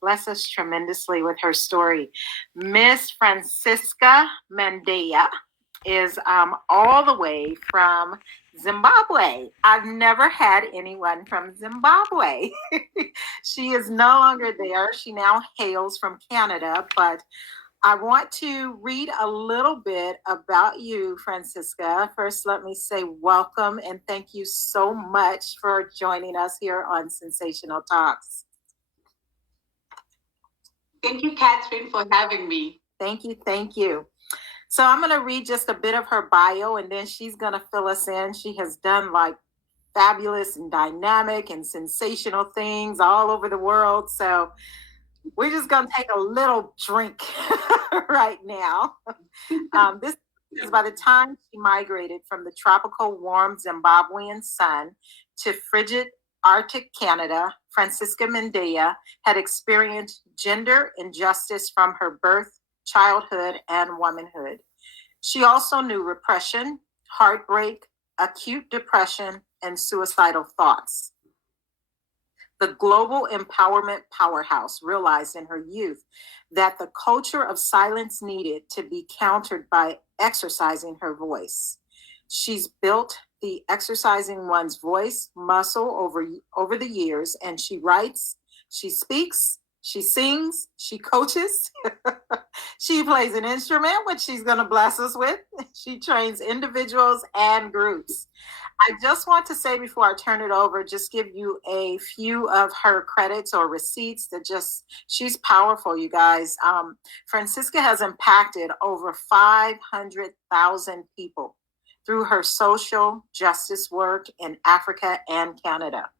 bless us tremendously with her story. Miss Francisca Mandea is all the way from Zimbabwe. I've never had anyone from Zimbabwe. She is no longer there. She now hails from Canada, but I want to read a little bit about you, Francisca. First, let me say welcome and thank you so much for joining us here on Sensational Talks. Thank you, Catherine, for having me. Thank you. So I'm going to read just a bit of her bio, and then she's going to fill us in. She has done like fabulous and dynamic and sensational things all over the world. So we're just going to take a little drink right now. This is by the time she migrated from the tropical warm Zimbabwean sun to frigid Arctic Canada, Francisca Mandea had experienced gender injustice from her birth, childhood, and womanhood. She also knew repression, heartbreak, acute depression, and suicidal thoughts. The global empowerment powerhouse realized in her youth that the culture of silence needed to be countered by exercising her voice. She's built the exercising one's voice muscle over the years, and she writes, she speaks, she sings, she coaches, she plays an instrument, which she's going to bless us with. She trains individuals and groups. I just want to say before I turn it over, just give you a few of her credits or receipts that she's powerful, you guys. Francisca has impacted over 500,000 people through her social justice work in Africa and Canada.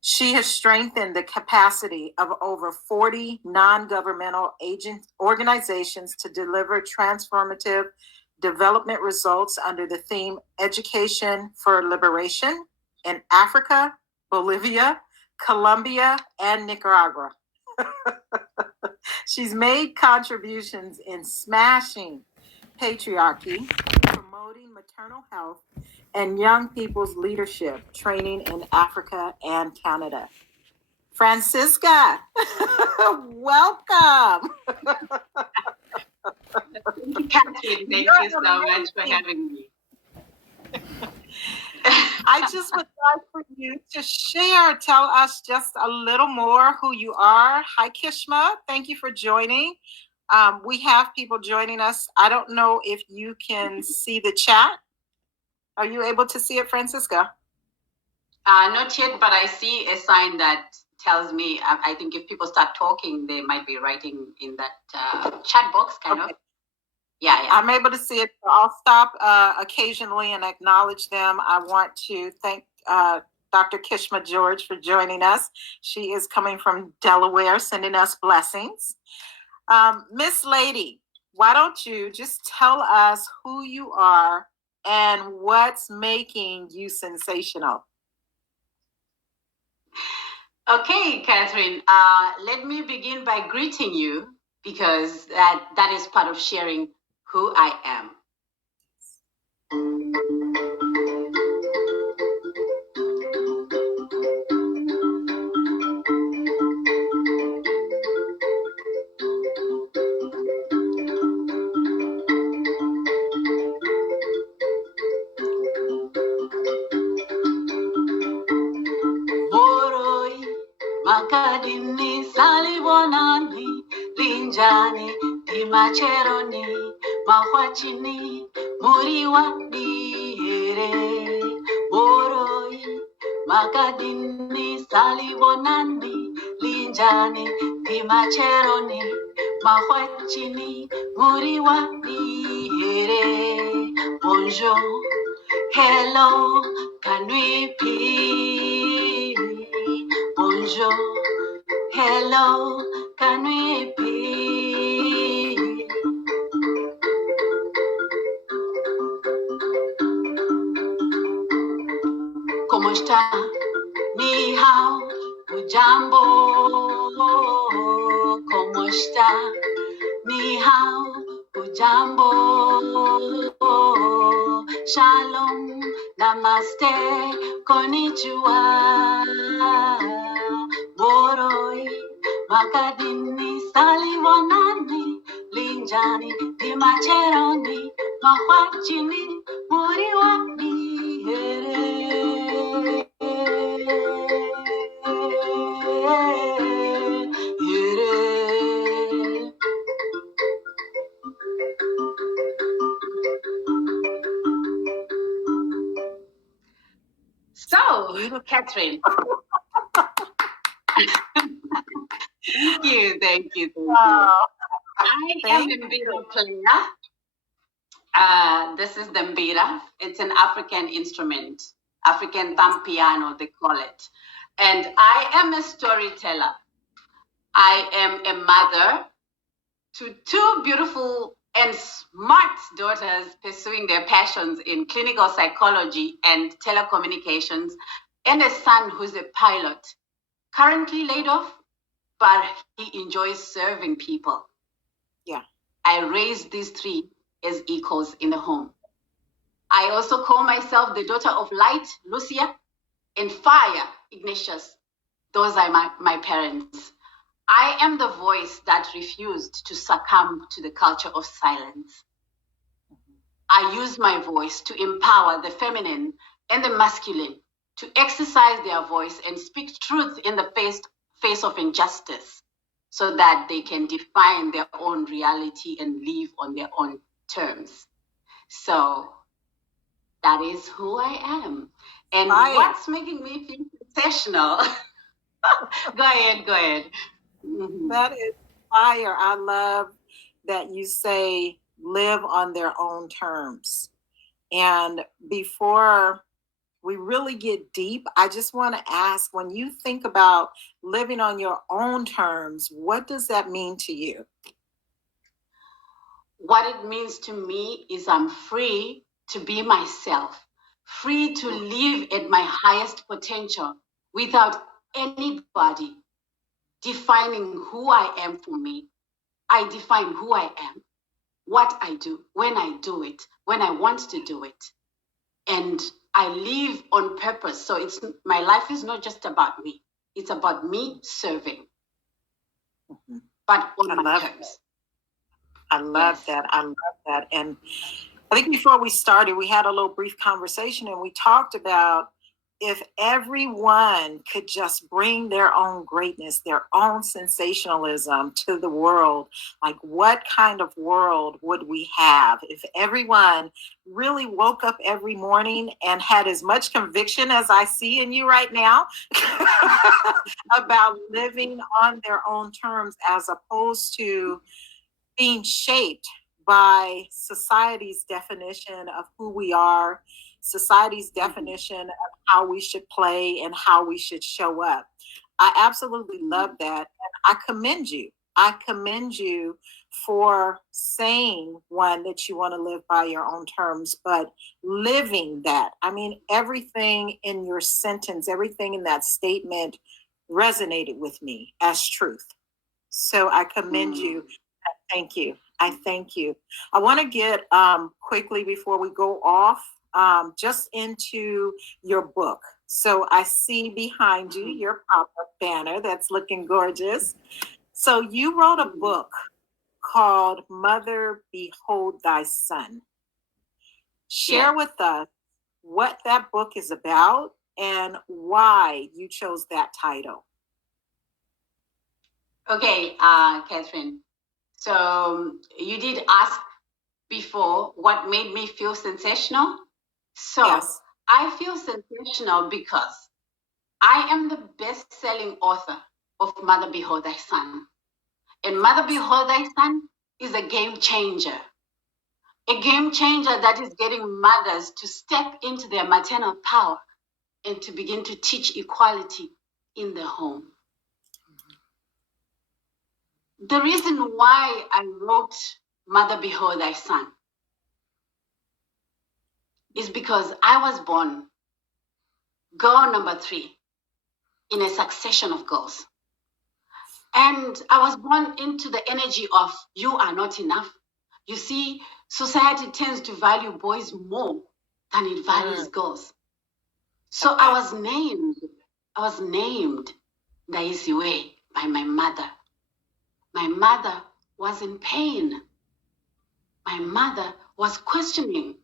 She has strengthened the capacity of over 40 non-governmental organizations to deliver transformative development results under the theme Education for Liberation in Africa, Bolivia, Colombia, and Nicaragua. She's made contributions in smashing patriarchy, promoting maternal health, and young people's leadership training in Africa and Canada. Francisca, welcome. Thank you, Catherine. Thank you so much for having me. I just would like for you to tell us just a little more who you are. Hi, Kishma. Thank you for joining. We have people joining us. I don't know if you can see the chat. Are you able to see it, Francisca? Not yet, but I see a sign that tells me, I think if people start talking, they might be writing in that chat box, kind of. Yeah. I'm able to see it. So I'll stop occasionally and acknowledge them. I want to thank Dr. Kishma George for joining us. She is coming from Delaware, sending us blessings. Miss Lady, why don't you just tell us who you are and what's making you sensational? Okay, Catherine, let me begin by greeting you because that is part of sharing who I am. Makadini salibonani linjani dimacheroni mahwachini muriwa diere boroi makadini salibonani linjani dimacheroni mahwachini muriwa diere bonjour hello can we be bonjour, hello, can we be? ¿Cómo está? Ni hao, hujambo. ¿Cómo está? Ni hao, hujambo. Shalom, namaste, konnichiwa. Boroi, Makadini Saliwonani, Linjani, Dimacheroni, Mahwachini, Muriwani, So, Cathrine. Thank you. I am a mbira player. This is the mbira. It's an African instrument, African thumb piano, they call it. And I am a storyteller. I am a mother to two beautiful and smart daughters pursuing their passions in clinical psychology and telecommunications, and a son who's a pilot, currently laid off, but he enjoys serving people. Yeah. I raised these three as equals in the home. I also call myself the daughter of light, Lucia, and fire, Ignatius. Those are my parents. I am the voice that refused to succumb to the culture of silence. I use my voice to empower the feminine and the masculine to exercise their voice and speak truth in the face of injustice so that they can define their own reality and live on their own terms. So that is who I am. And what's making me feel sensational? Go ahead. Mm-hmm. That is fire. I love that you say live on their own terms. And before we really get deep, I just want to ask, when you think about living on your own terms, what does that mean to you? What it means to me is I'm free to be myself, free to live at my highest potential without anybody defining who I am for me. I define who I am, what I do, when I do it, when I want to do it. And I live on purpose. So my life is not just about me. It's about me serving, but on my terms. I love that. I love that. And I think before we started, we had a little brief conversation and we talked about if everyone could just bring their own greatness, their own sensationalism to the world, like what kind of world would we have if everyone really woke up every morning and had as much conviction as I see in you right now about living on their own terms as opposed to being shaped by society's definition of who we are, society's definition of how we should play and how we should show up. I absolutely love that. And I commend you. I commend you for saying, one, that you want to live by your own terms, but living that. I mean, everything in your sentence, everything in that statement resonated with me as truth. So I commend you. Thank you. I thank you. I want to get quickly before we go off just into your book. So I see behind you your pop-up banner that's looking gorgeous. So you wrote a book called Mother, Behold Thy Son. Share with us what that book is about and why you chose that title. Okay, Cathrine. So you did ask before what made me feel sensational. So I feel sensational because I am the best-selling author of Mother, Behold Thy Son. And Mother, Behold Thy Son is a game changer. A game changer that is getting mothers to step into their maternal power and to begin to teach equality in the home. The reason why I wrote Mother, Behold Thy Son is because I was born girl number 3 in a succession of girls. And I was born into the energy of you are not enough. You see, society tends to value boys more than it values girls. So I was named Daisiwe by my mother My mother was in pain. My mother was questioning,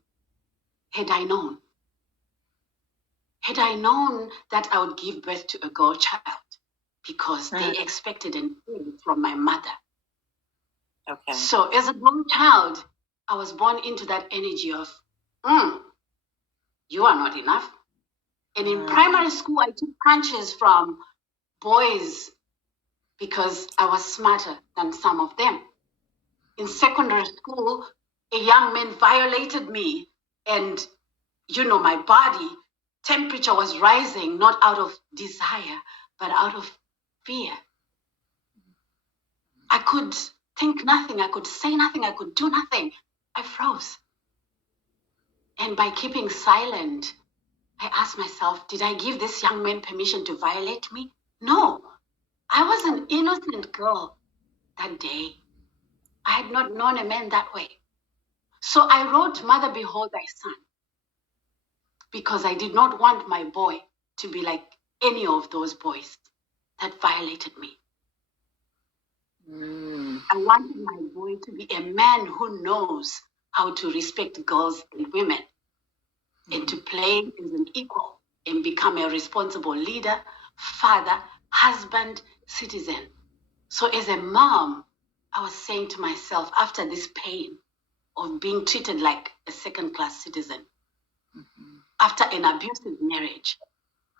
had I known that I would give birth to a girl child, because they expected an heir from my mother. Okay. So as a grown child, I was born into that energy of, you are not enough. And in primary school, I took punches from boys because I was smarter than some of them. In secondary school, a young man violated me, and my body temperature was rising, not out of desire, but out of fear. I could think nothing, I could say nothing, I could do nothing. I froze. And by keeping silent, I asked myself, did I give this young man permission to violate me? No, I was an innocent girl that day. I had not known a man that way. So I wrote, Mother, behold thy son, because I did not want my boy to be like any of those boys that violated me. I wanted my boy to be a man who knows how to respect girls and women, and to play as an equal and become a responsible leader, father, husband, citizen. So as a mom, I was saying to myself, after this pain of being treated like a second-class citizen, after an abusive marriage,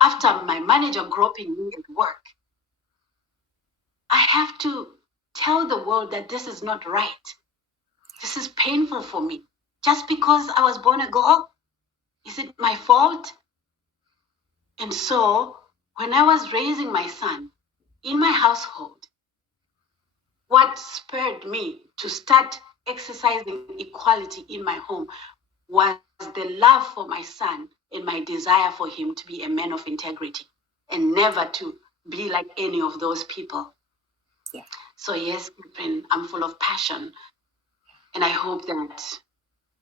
after my manager groping me at work, I have to tell the world that this is not right. This is painful for me. Just because I was born a girl, is it my fault? And so, when I was raising my son in my household, what spurred me to start exercising equality in my home was the love for my son and my desire for him to be a man of integrity and never to be like any of those people. Yeah. So yes, Cathrine, I'm full of passion. And I hope that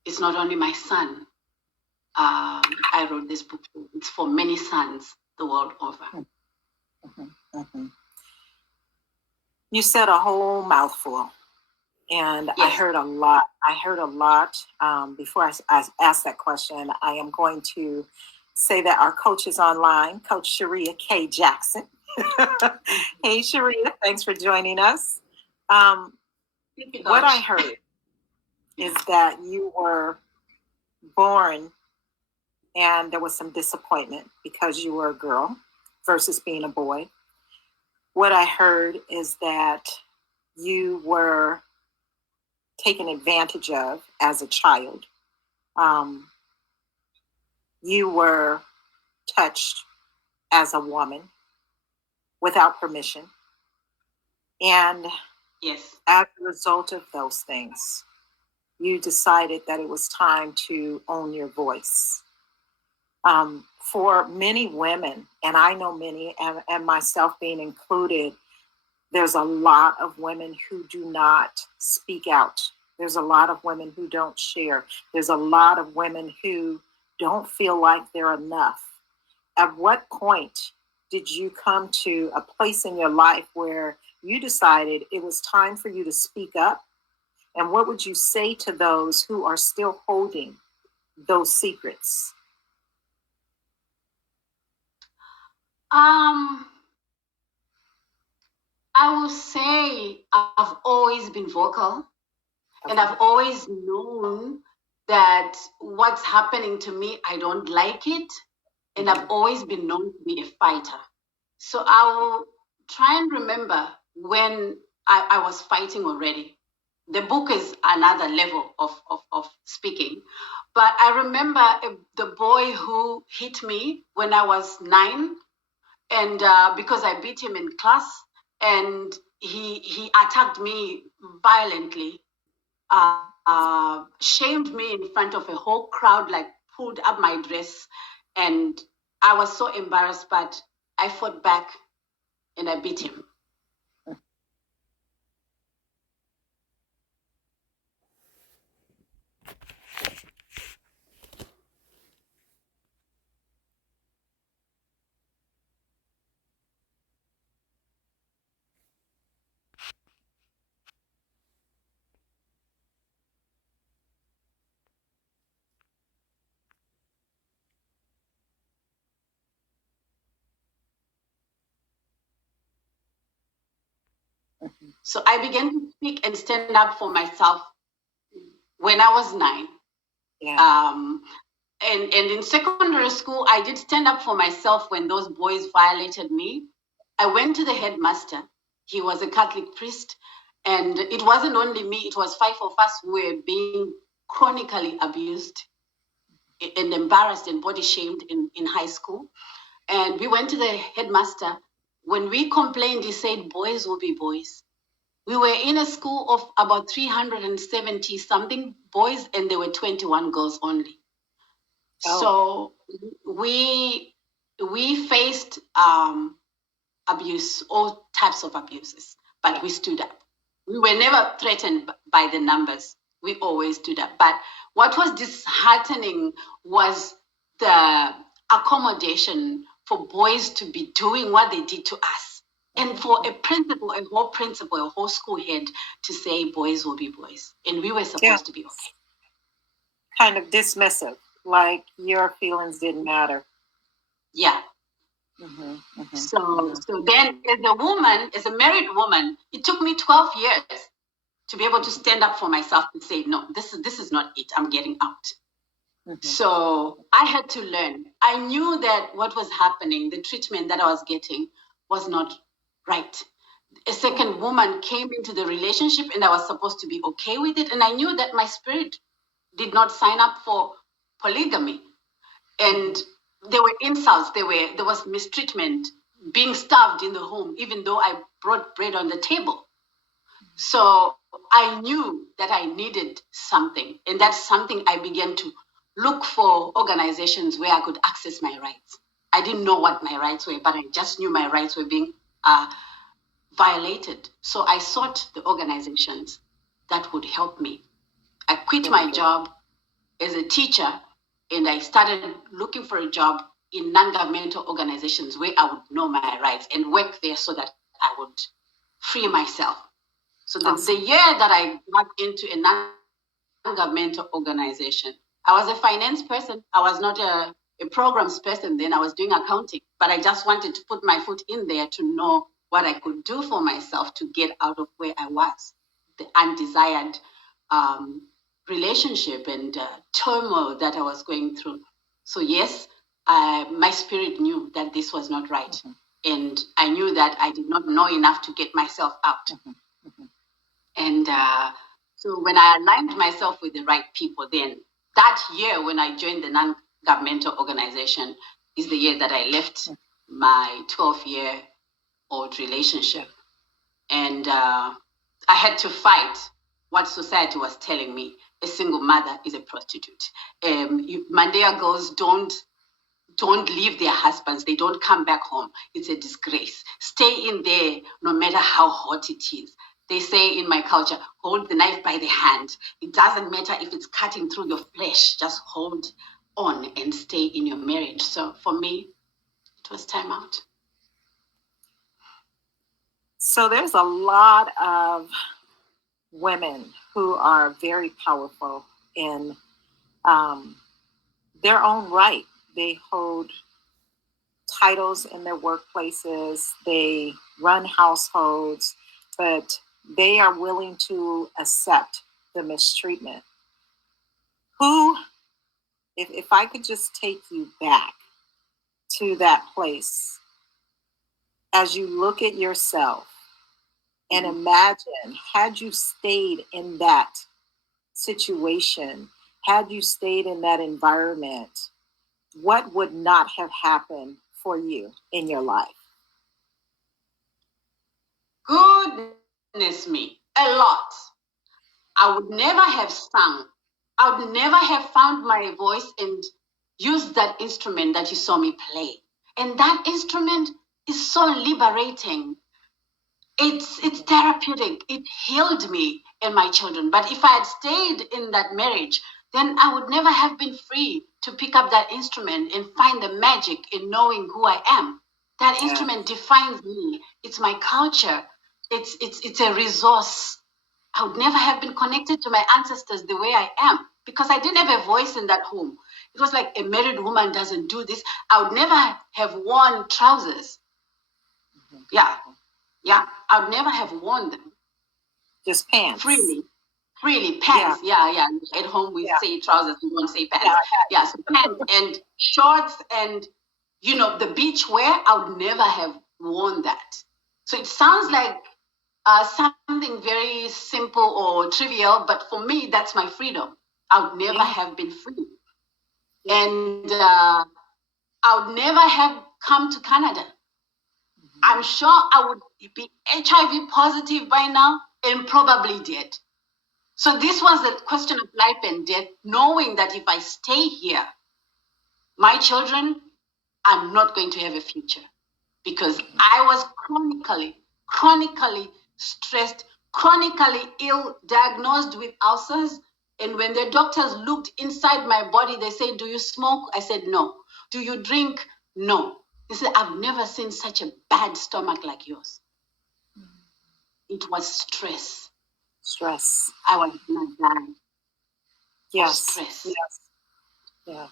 it's not only my son. I wrote this book. It's for many sons the world over. You said a whole mouthful, and Yes. I heard a lot. Before I ask that question, I am going to say that our coach is online, Coach Sharia K. Jackson. Hey, Sharia, thanks for joining us. What I heard is that you were born and there was some disappointment because you were a girl versus being a boy. What I heard is that you were taken advantage of as a child. You were touched as a woman without permission. And yes, as a result of those things, you decided that it was time to own your voice. For many women, and I know many, and myself being included, there's a lot of women who do not speak out. There's a lot of women who don't share. There's a lot of women who don't feel like they're enough. At what point did you come to a place in your life where you decided it was time for you to speak up? And what would you say to those who are still holding those secrets? I will say I've always been vocal, and I've always known that what's happening to me, I don't like it. And I've always been known to be a fighter. So I will try and remember when I was fighting already. The book is another level of speaking. But I remember the boy who hit me when I was 9, and because I beat him in class, and he attacked me violently, shamed me in front of a whole crowd, like pulled up my dress, and I was so embarrassed, but I fought back and I beat him. So I began to speak and stand up for myself when I was 9. Yeah. And in secondary school, I did stand up for myself when those boys violated me. I went to the headmaster. He was a Catholic priest. And it wasn't only me, it was 5 of us who were being chronically abused and embarrassed and body shamed in high school. And we went to the headmaster. When we complained, he said, boys will be boys. We were in a school of about 370 something boys, and there were 21 girls only. So we faced abuse, all types of abuses, but we stood up. We were never threatened by the numbers. We always stood up. But what was disheartening was the accommodation for boys to be doing what they did to us. And for a whole school head to say boys will be boys. And we were supposed to be okay. Kind of dismissive, like your feelings didn't matter. Yeah. So then as a married woman, it took me 12 years to be able to stand up for myself and say, no, this is not it. I'm getting out. So I had to learn. I knew that what was happening, the treatment that I was getting was not right. A second woman came into the relationship and I was supposed to be okay with it. And I knew that my spirit did not sign up for polygamy. And there were insults, there was mistreatment, being starved in the home, even though I brought bread on the table. So I knew that I needed something. And that's something I began to look for organizations where I could access my rights. I didn't know what my rights were, but I just knew my rights were being violated. So I sought the organizations that would help me. I quit my job as a teacher and I started looking for a job in non-governmental organizations where I would know my rights and work there so that I would free myself. So the year that I got into a non-governmental organization, I was a finance person. I was not a programs person then. I was doing accounting, but I just wanted to put my foot in there to know what I could do for myself to get out of where I was, the undesired relationship and turmoil that I was going through. So yes, my spirit knew that this was not right. And I knew that I did not know enough to get myself out. And so when I aligned myself with the right people, then that year when I joined the non-governmental organization is the year that I left my 12-year-old relationship. And I had to fight what society was telling me. A single mother is a prostitute. Mandela girls don't leave their husbands. They don't come back home. It's a disgrace. Stay in there no matter how hot it is. They say in my culture, hold the knife by the hand. It doesn't matter if it's cutting through your flesh. Just hold on and stay in your marriage. So for me, it was time out. So there's a lot of women who are very powerful in their own right. They hold titles in their workplaces, they run households, but they are willing to accept the mistreatment. Who, if I could just take you back to that place, as you look at yourself and imagine, had you stayed in that situation, had you stayed in that environment, what would not have happened for you in your life? Goodness me, a lot. I would never have sung. I would never have found my voice and used that instrument that you saw me play. And that instrument is so liberating. It's therapeutic. It healed me and my children. But if I had stayed in that marriage, then I would never have been free to pick up that instrument and find the magic in knowing who I am. That instrument defines me. It's my culture. It's a resource. I would never have been connected to my ancestors the way I am because I didn't have a voice in that home. It was like a married woman doesn't do this. I would never have worn trousers. Yeah, I would never have worn them. Just pants. Freely, pants. Yeah. At home we say trousers, we don't say pants. Yeah, so pants and shorts and the beach wear. I would never have worn that. So it sounds like something very simple or trivial, but for me, that's my freedom. I would never have been free, and I would never have come to Canada. I'm sure I would be HIV positive by now and probably dead. So this was a question of life and death, knowing that if I stay here, my children are not going to have a future because I was chronically stressed, chronically ill, diagnosed with ulcers. And when the doctors looked inside my body, they said, "Do you smoke?" I said, "No." "Do you drink?" "No." They said, "I've never seen such a bad stomach like yours." It was stress. I was gonna die. Yes. Stress. Yes. Yeah.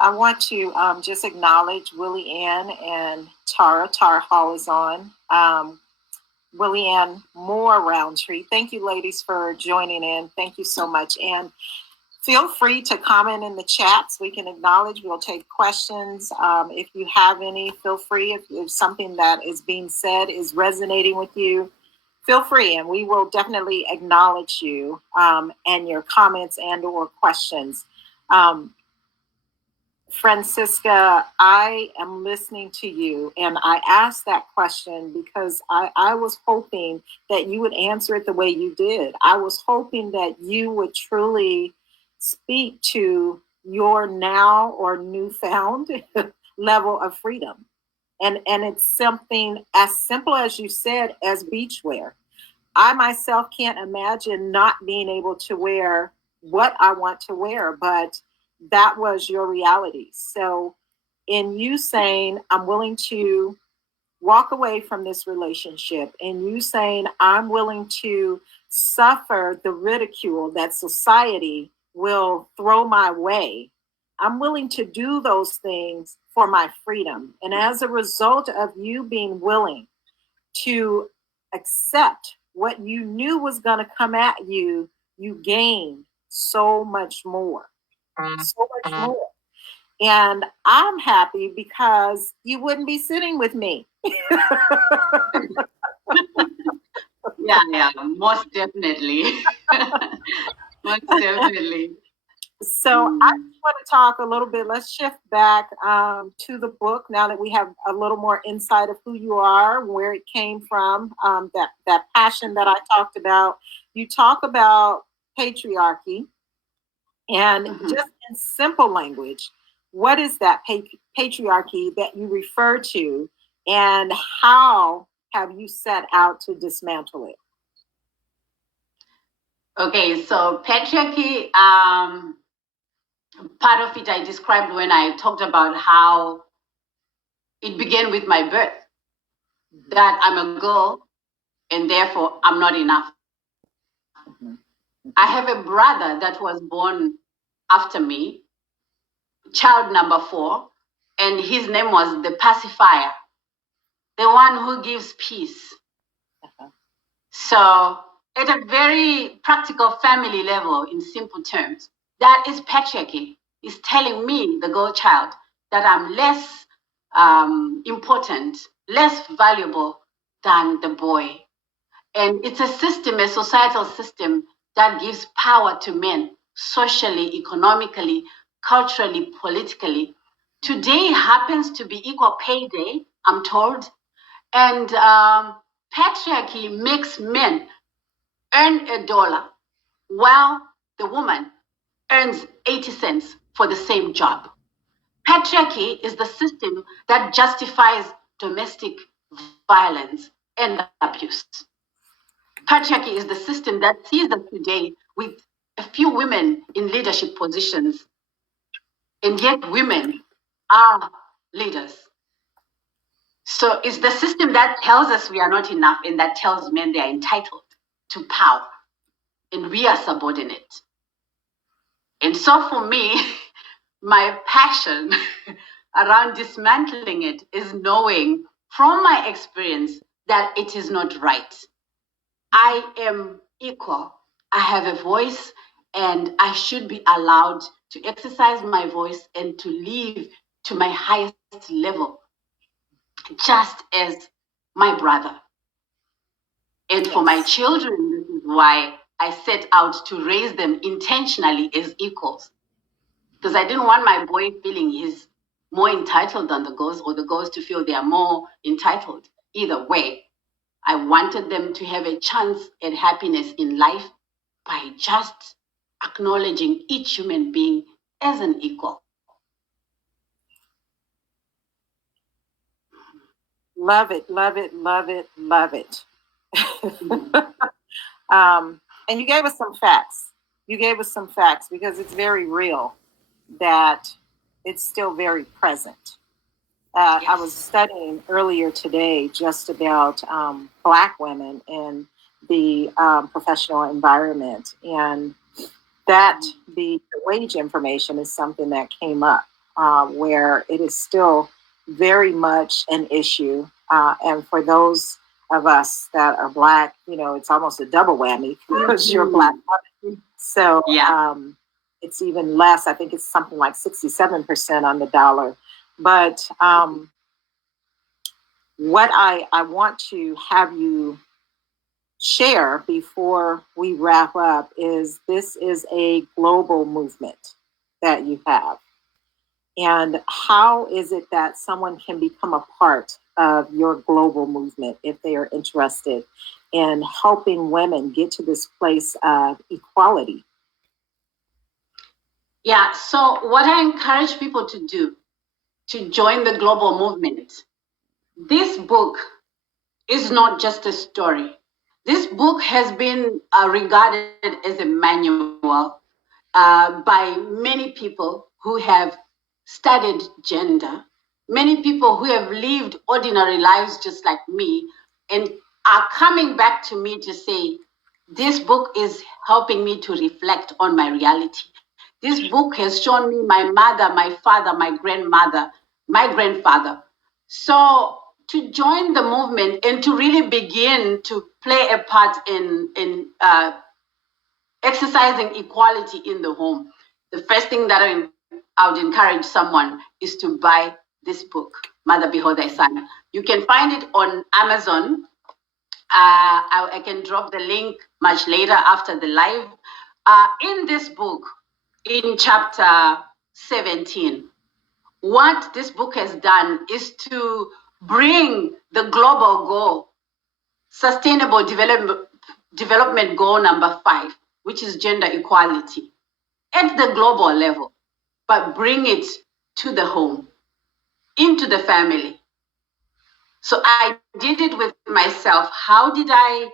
I want to just acknowledge Willie Ann and Tara. Tara Hall is on. Willie Ann Moore Roundtree. Thank you, ladies, for joining in. Thank you so much. And feel free to comment in the chats. We can acknowledge. We'll take questions. If you have any, feel free. If something that is being said is resonating with you, feel free, and we will definitely acknowledge you and your comments and or questions. Francisca, I am listening to you, and I asked that question because I was hoping that you would answer it the way you did. I was hoping that you would truly speak to your now or newfound level of freedom. And it's something as simple as you said, as beachwear. I myself can't imagine not being able to wear what I want to wear, but that was your reality. So in you saying, I'm willing to walk away from this relationship, and you saying, I'm willing to suffer the ridicule that society will throw my way, I'm willing to do those things for my freedom. And as a result of you being willing to accept what you knew was going to come at you, you gained so much more. So much more. And I'm happy because you wouldn't be sitting with me. Yeah, most definitely. Most definitely. So I just want to talk a little bit. Let's shift back to the book now that we have a little more insight of who you are, where it came from, that passion that I talked about. You talk about patriarchy, and just in simple language, what is that patriarchy that you refer to, and how have you set out to dismantle it? Okay, so patriarchy, part of it I described when I talked about how it began with my birth, that I'm a girl and therefore I'm not enough. I have a brother that was born after me, child number 4, and his name was the pacifier, the one who gives peace. So at a very practical family level, in simple terms, that is patriarchy. It's telling me, the girl child, that I'm less important, less valuable than the boy. And it's a system, a societal system that gives power to men socially, economically, culturally, politically. Today happens to be Equal Pay Day, I'm told. And patriarchy makes men earn $1 while the woman earns 80 cents for the same job. Patriarchy is the system that justifies domestic violence and abuse. Patriarchy is the system that sees us today with a few women in leadership positions, and yet women are leaders. So it's the system that tells us we are not enough, and that tells men they are entitled to power, and we are subordinate. And so for me, my passion around dismantling it is knowing from my experience that it is not right. I am equal. I have a voice, and I should be allowed to exercise my voice and to live to my highest level, just as my brother. And for my children, this is why I set out to raise them intentionally as equals. Because I didn't want my boy feeling he's more entitled than the girls, or the girls to feel they are more entitled. Either way, I wanted them to have a chance at happiness in life by just acknowledging each human being as an equal. Love it, love it, love it, love it. And you gave us some facts. You gave us some facts because it's very real that it's still very present. Yes. I was studying earlier today just about Black women in the professional environment, and that the wage information is something that came up where it is still very much an issue. And for those of us that are Black, you know, it's almost a double whammy because you're a Black woman. So it's even less. I think it's something like 67% on the dollar. But what I want to have you share before we wrap up is this is a global movement that you have. And how is it that someone can become a part of your global movement if they are interested in helping women get to this place of equality? Yeah, so what I encourage people to do to join the global movement, this book is not just a story. This book has been regarded as a manual by many people who have studied gender, many people who have lived ordinary lives just like me, and are coming back to me to say, this book is helping me to reflect on my reality. This book has shown me my mother, my father, my grandmother, my grandfather. So to join the movement and to really begin to play a part in exercising equality in the home, the first thing that I would encourage someone is to buy this book, Mother Behold Thy Son. You can find it on Amazon. I can drop the link much later after the live. In this book, in chapter 17, what this book has done is to bring the global goal, sustainable development goal number 5, which is gender equality, at the global level, but bring it to the home, into the family. So I did it with myself. How did I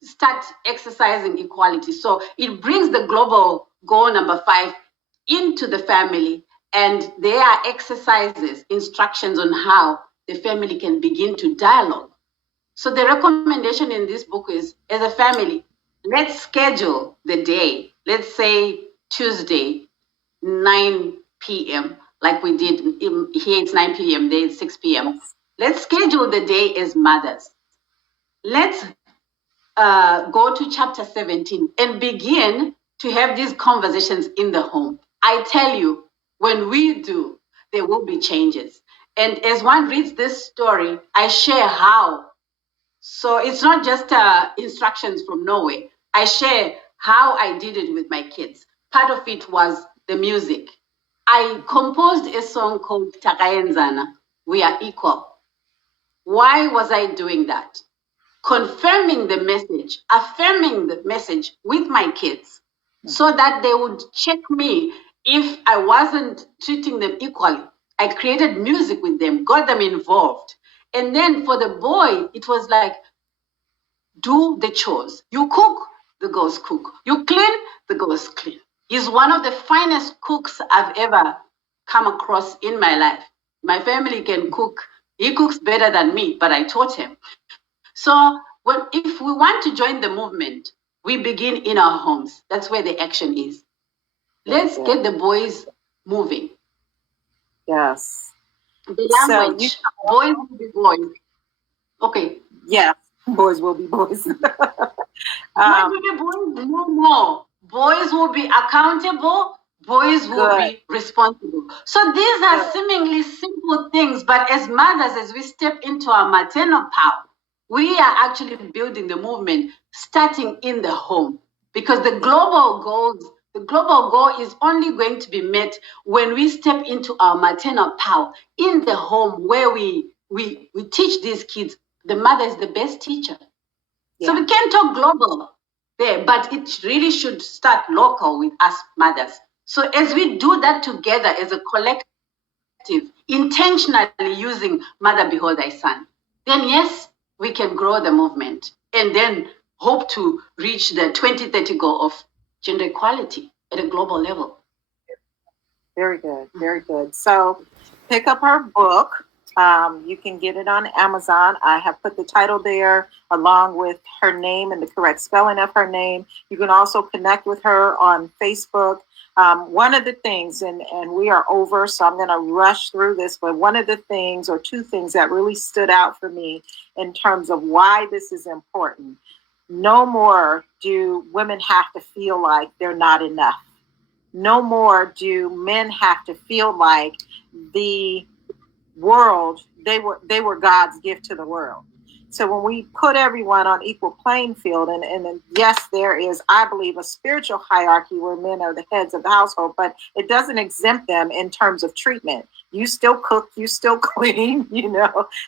start exercising equality? So it brings the global goal number 5 into the family, and there are exercises, instructions on how the family can begin to dialogue. So the recommendation in this book is, as a family, let's schedule the day. Let's say Tuesday, 9 p.m., like we did here. It's 9 p.m., there it's 6 p.m. Let's schedule the day as mothers. Let's go to chapter 17 and begin to have these conversations in the home. I tell you, when we do, there will be changes. And as one reads this story, I share how. So it's not just instructions from nowhere. I share how I did it with my kids. Part of it was the music. I composed a song called Takayenzana, We Are Equal. Why was I doing that? Confirming the message, affirming the message with my kids so that they would check me if I wasn't treating them equally. I created music with them, got them involved. And then for the boy, it was like, do the chores. You cook, the girls cook. You clean, the girls clean. He's one of the finest cooks I've ever come across in my life. My family can cook. He cooks better than me, but I taught him. So if we want to join the movement, we begin in our homes. That's where the action is. Let's get the boys moving. Yes. The language, boys will be boys. Okay. Yeah, boys will be boys. Why do the boys know more? Boys will be accountable. Boys will be responsible. So these are seemingly simple things, but as mothers, as we step into our maternal power, we are actually building the movement starting in the home, because the global goal is only going to be met when we step into our maternal power in the home, where we teach these kids. The mother is the best teacher. So we can talk global there, but it really should start local with us mothers. So as we do that together as a collective, intentionally using Mother Behold Thy Son, then yes, we can grow the movement and then hope to reach the 2030 goal of gender equality at a global level. Very good, very good. So pick up her book. You can get it on Amazon. I have put the title there along with her name and the correct spelling of her name. You can also connect with her on Facebook. One of the things, and we are over, so I'm going to rush through this, but one of the things or two things that really stood out for me in terms of why this is important. No more do women have to feel like they're not enough. No more do men have to feel like the world, they were God's gift to the world. So when we put everyone on equal playing field, and yes, there is, I believe, a spiritual hierarchy where men are the heads of the household, but it doesn't exempt them in terms of treatment. You still cook, you still clean,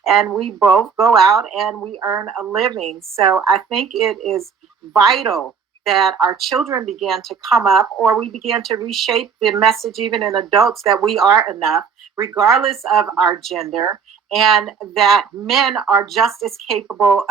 and we both go out and we earn a living. So I think it is vital that our children began to come up, or we began to reshape the message even in adults that we are enough, regardless of our gender, and that men are just as capable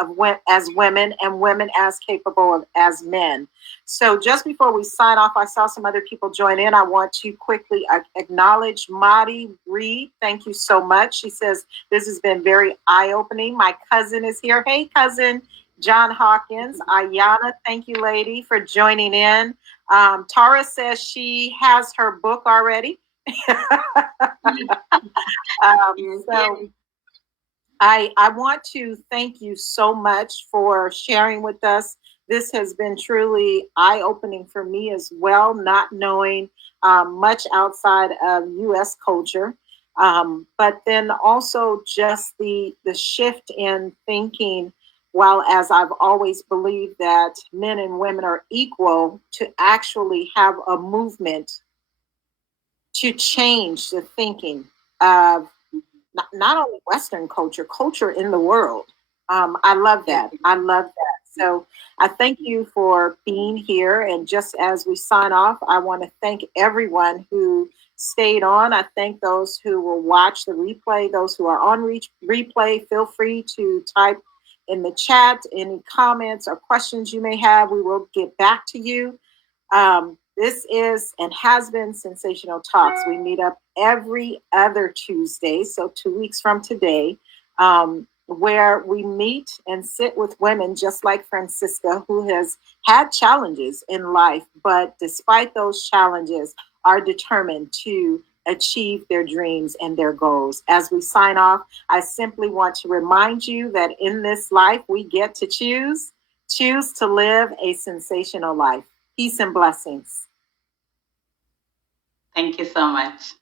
as women, and women as capable as men. So just before we sign off, I saw some other people join in. I want to quickly acknowledge Madi Reed. Thank you so much. She says, this has been very eye-opening. My cousin is here. Hey, cousin. John Hawkins. Ayana, thank you, lady, for joining in. Tara says she has her book already. So I want to thank you so much for sharing with us. This has been truly eye-opening for me as well, not knowing much outside of U.S. culture. But then also just the shift in thinking, while as I've always believed that men and women are equal, to actually have a movement to change the thinking of not only Western culture in the world. I love that. I love that. So I thank you for being here. And just as we sign off, I want to thank everyone who stayed on. I thank those who will watch the replay, those who are on replay. Feel free to type in the chat any comments or questions you may have. We will get back to you. This is and has been Sensational Talks. We meet up every other Tuesday, so 2 weeks from today, where we meet and sit with women just like Francisca, who has had challenges in life, but despite those challenges, are determined to achieve their dreams and their goals. As we sign off, I simply want to remind you that in this life, we get to choose to live a sensational life. Peace and blessings. Thank you so much.